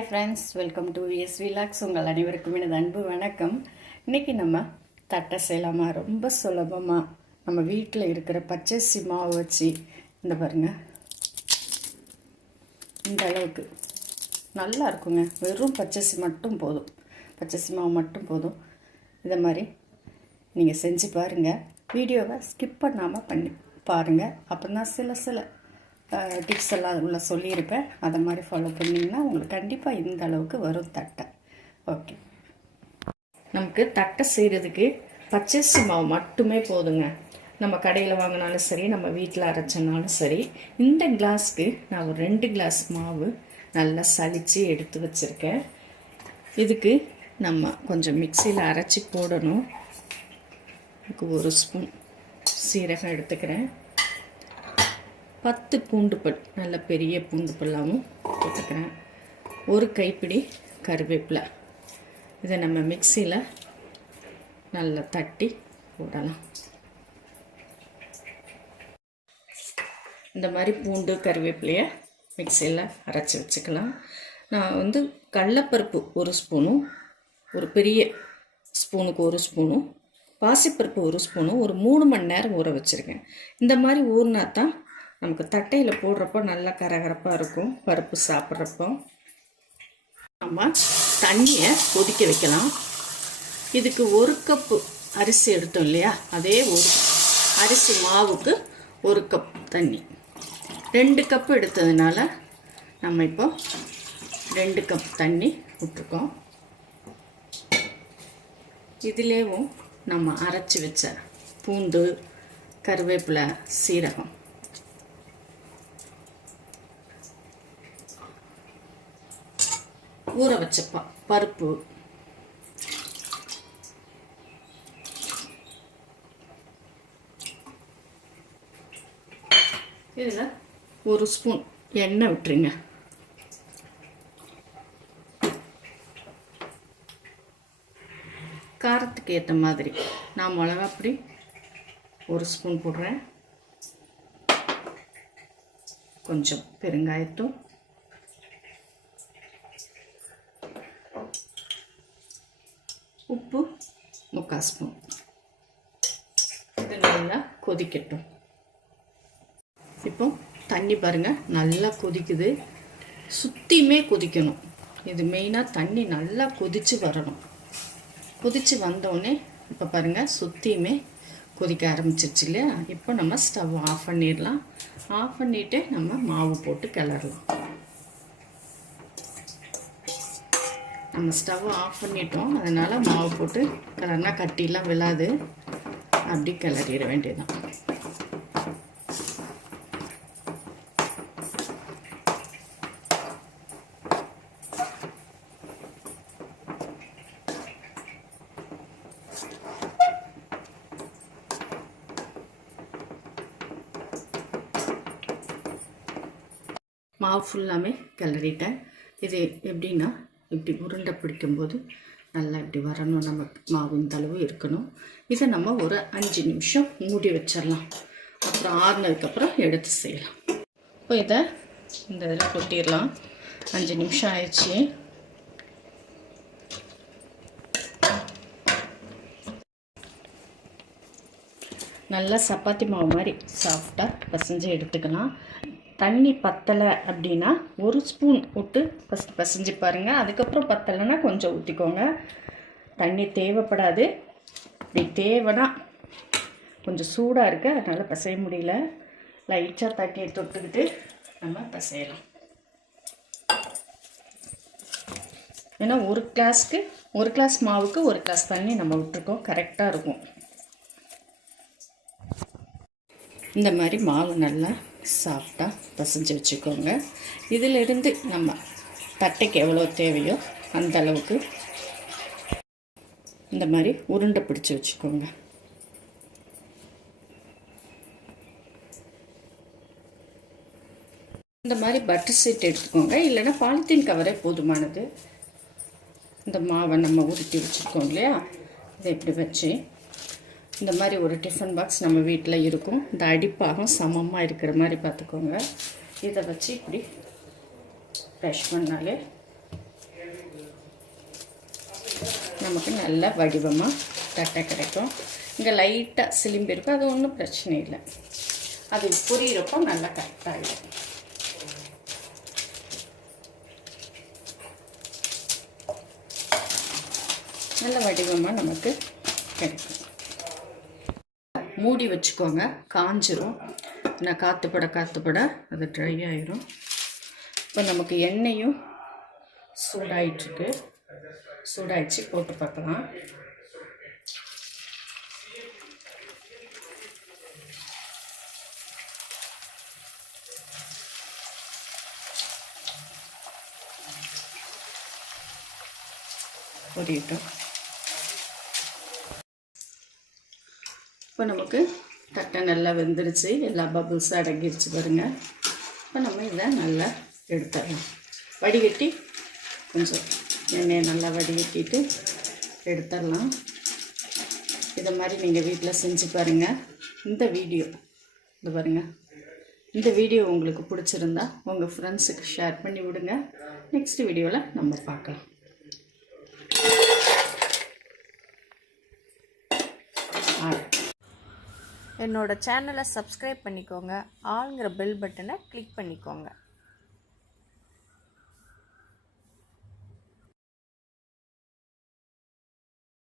Hi friends, welcome to S vlogs. உங்கள் அனைவருக்கும் எனது அன்பு வணக்கம். இன்றைக்கி நம்ம தட்டை செய்யலாமா, ரொம்ப சுலபமாக நம்ம வீட்டில் இருக்கிற பச்சரிசி மாவு வச்சு இந்த பாருங்கள், இந்த அளவுக்கு நல்லா இருக்குங்க. வெறும் பச்சரிசி மட்டும் போதும், பச்சரிசி மாவு மட்டும் போதும். இதை மாதிரி நீங்கள் செஞ்சு பாருங்கள். வீடியோவை ஸ்கிப் பண்ணாமல் பண்ணி பாருங்கள். அப்போ தான் சில டிப்ஸ் எல்லாம் உள்ள சொல்லியிருப்பேன். அதை மாதிரி ஃபாலோ பண்ணிங்கன்னா உங்களுக்கு கண்டிப்பாக இந்த அளவுக்கு வரும் தட்டை. ஓகே, நமக்கு தட்டை செய்கிறதுக்கு பச்சரிசி மாவு மட்டுமே போதுங்க. நம்ம கடையில் வாங்கினாலும் சரி, நம்ம வீட்டில் அரைச்சனாலும் சரி. இந்த கிளாஸ்க்கு நான் ஒரு 2 கிளாஸ் மாவு நல்லா சலித்து எடுத்து வச்சுருக்கேன். இதுக்கு நம்ம கொஞ்சம் மிக்சியில் அரைச்சி போடணும். இதுக்கு 1 ஸ்பூன் சீரகம் எடுத்துக்கிறேன். 10 பூண்டு பல், நல்ல பெரிய பூண்டு பல்லாவும் போட்டுக்கிறேன். 1 கைப்பிடி கருவேப்பிலை. இதை நம்ம மிக்சியில் நல்லா தட்டி போடலாம். இந்த மாதிரி பூண்டு கருவேப்பிலையை மிக்சியில் அரைச்சி வச்சுக்கலாம். நான் கடலைப்பருப்பு 1 ஸ்பூனும், ஒரு பெரிய ஸ்பூனுக்கு 1 ஸ்பூனும், பாசிப்பருப்பு 1 ஸ்பூனும் ஒரு 3 மணி நேரம் ஊற வச்சுருக்கேன். இந்த மாதிரி ஊறினா தான் நமக்கு தட்டையில் போடுறப்போ நல்லா கரகரப்பாக இருக்கும். பருப்பு சாப்பிட்றப்போ நம்ம தண்ணியை கொதிக்க வைக்கலாம். இதுக்கு 1 கப்பு அரிசி எடுத்தோம் இல்லையா, அதே ஒரு அரிசி மாவுக்கு 1 கப் தண்ணி. 2 கப்பு எடுத்ததுனால நம்ம இப்போ 2 கப் தண்ணி விட்டுருக்கோம். இதுலேயும் நம்ம அரைச்சி வச்ச பூண்டு, கருவேப்பிலை, சீரகம், ஊற வச்ச பருப்பு, இதில் 1 ஸ்பூன் எண்ணெய் விட்டுருங்க. காரத்துக்கு ஏற்ற மாதிரி நான் மிளகாப்பொடி 1 ஸ்பூன் போடுறேன். கொஞ்சம் பெருங்காயத்தூள், உப்பு 3/4 ஸ்பூன். இது நல்லா கொதிக்கட்டும். இப்போ தண்ணி பாருங்கள், நல்லா கொதிக்குது. சுற்றியுமே கொதிக்கணும். இது மெயினாக தண்ணி நல்லா கொதித்து வரணும். கொதித்து வந்தோடனே இப்போ பாருங்கள், சுற்றியுமே கொதிக்க ஆரம்பிச்சிருச்சு இல்லையா. இப்போ நம்ம ஸ்டவ் ஆஃப் பண்ணிடலாம். ஆஃப் பண்ணிவிட்டு நம்ம மாவு போட்டு கிளறலாம். நம்ம ஸ்டவ் ஆஃப் பண்ணிட்டோம், அதனால் மாவு போட்டு கிளறினா கட்டிலாம் விழாது. அப்படி கிளறிட வேண்டியதுதான். மாவு ஃபுல்லாமே கிளறிட்டேன். இது எப்படின்னா, இப்படி உருண்டை பிடிக்கும்போது நல்லா இப்படி வரணும். நம்ம மாவு இந்த அளவு இருக்கணும். இதை நம்ம ஒரு 5 நிமிஷம் மூடி வச்சிடலாம். அப்புறம் ஆறுனதுக்கப்புறம் எடுத்து செய்யலாம். இப்போ இதை இந்த இதில் கொட்டிடலாம். 5 நிமிஷம் ஆயிடுச்சு. நல்லா சப்பாத்தி மாவு மாதிரி சாஃப்டாக பசைஞ்சு எடுத்துக்கலாம். தண்ணி பத்தலை அப்படின்னா 1 ஸ்பூன் விட்டு ஃபஸ்ட்டு பசைஞ்சு பாருங்கள். அதுக்கப்புறம் பத்தலைன்னா கொஞ்சம் ஊற்றிக்கோங்க. தண்ணி தேவைப்படாது. இப்படி தேவைன்னா கொஞ்சம் சூடாக இருக்குது, அதனால் பசைய முடியல. லைட்டாக தண்ணியை தொட்டுக்கிட்டு நம்ம பசையலாம். ஏன்னா 1 கிளாஸ்க்கு 1 கிளாஸ் மாவுக்கு 1 கிளாஸ் தண்ணி நம்ம விட்டுருக்கோம். கரெக்டாக இருக்கும். இந்த மாதிரி மாவு நல்லா சாஃப்டாக பசைஞ்சு வச்சுக்கோங்க. இதிலிருந்து நம்ம தட்டைக்கு எவ்வளோ தேவையோ அந்த அளவுக்கு இந்த மாதிரி உருண்டை பிடிச்சி வச்சுக்கோங்க. இந்த மாதிரி பட்டர் சீட் எடுத்துக்கோங்க, இல்லைன்னா பாலித்தீன் கவரே போதுமானது. இந்த மாவை நம்ம உருட்டி வச்சுருக்கோம் இல்லையா, இதை இப்படி வச்சு இந்த மாதிரி ஒரு டிஃபன் பாக்ஸ் நம்ம வீட்டில் இருக்கும். இந்த அடிப்பாகம் சமமாக இருக்கிற மாதிரி பார்த்துக்கோங்க. இதை வச்சு இப்படி ப்ரெஷ் பண்ணாலே நமக்கு நல்ல வடிவமாக தட்டை கிடைக்கும். இங்கே லைட்டாக சிலிம்பி இருக்கும், அது ஒன்றும் பிரச்சனை இல்லை. அது புரியிறப்போ நல்லா கரெக்டாகிடும். நல்ல வடிவமாக நமக்கு கிடைக்கும். மூடி வச்சுக்கோங்க, காஞ்சிரும். நான் காற்றுப்பட அது ட்ரை ஆயிரும். இப்போ நமக்கு எண்ணெயும் சூடாயிட்டுருக்கு. சூடாயிடுச்சு, போட்டு பார்க்கலாம். பொரியட்டும். இப்போ நமக்கு தட்டை நல்லா வெந்துருச்சு, எல்லா பபுள்ஸும் அடங்கிருச்சு பாருங்கள். இப்போ நம்ம இதை நல்லா எடுத்துடலாம். வடிகட்டி கொஞ்சம் எண்ணெயை நல்லா வடிகட்டிட்டு எடுத்துடலாம். இதை மாதிரி நீங்கள் வீட்டில் செஞ்சு பாருங்கள். இந்த வீடியோ இது பாருங்கள், இந்த வீடியோ உங்களுக்கு பிடிச்சிருந்தா உங்கள் ஃப்ரெண்ட்ஸுக்கு ஷேர் பண்ணி விடுங்க. நெக்ஸ்ட் வீடியோவில் நம்ம பார்க்கலாம். என்னோட சேனலை சப்ஸ்கிரைப் பண்ணிக்கோங்க. ஆளுங்கிற பெல் பட்டனை கிளிக் பண்ணிக்கோங்க.